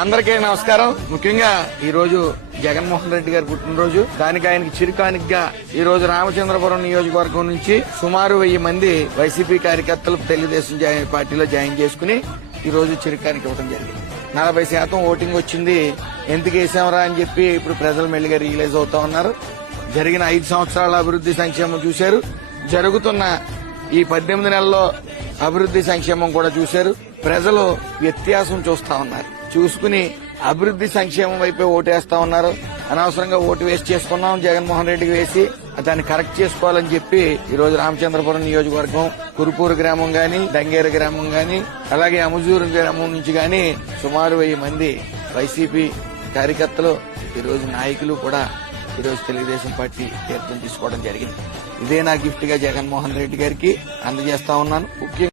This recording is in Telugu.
అందరికీ నమస్కారం. ముఖ్యంగా ఈ రోజు జగన్మోహన్ రెడ్డి గారి పుట్టినరోజు. దానికి ఆయనకి చిరుకానికగా ఈ రోజు రామచంద్రపురం నియోజకవర్గం నుంచి సుమారు 1000 మంది వైసీపీ కార్యకర్తలు తెలుగుదేశం పార్టీలో జాయిన్ చేసుకుని ఈ రోజు చిరుకానికి ఇవ్వడం జరిగింది. 40% ఓటింగ్ వచ్చింది. ఎందుకు వేసామరా అని చెప్పి ఇప్పుడు ప్రజలు మెల్లిగా రియలైజ్ అవుతా ఉన్నారు. జరిగిన 5 సంవత్సరాల అభివృద్ధి సంక్షేమం చూశారు. జరుగుతున్న ఈ 18 నెలల్లో అభివృద్ధి సంక్షేమం కూడా చూశారు. ప్రజలు వ్యత్యాసం చూస్తా ఉన్నారు. చూసుకుని అభివృద్ధి సంక్షేమం వైపే ఓటేస్తా ఉన్నారు. అనవసరంగా ఓటు వేస్ట్ చేసుకున్నాం, జగన్మోహన్ రెడ్డికి వేసి దాన్ని కరెక్ట్ చేసుకోవాలని చెప్పి ఈ రోజు రామచంద్రపురం నియోజకవర్గం కురుపూరు గ్రామం గాని, దంగేరు గ్రామం గాని, అలాగే అముజూరు గ్రామం నుంచి గాని సుమారు 1000 మంది వైసీపీ కార్యకర్తలు ఈ రోజు నాయకులు కూడా ఈ రోజు తెలుగుదేశం పార్టీ తీర్థం తీసుకోవడం జరిగింది. ఇదే నా గిఫ్ట్ గా జగన్మోహన్ రెడ్డి గారికి అందజేస్తా ఉన్నాను. ముఖ్యంగా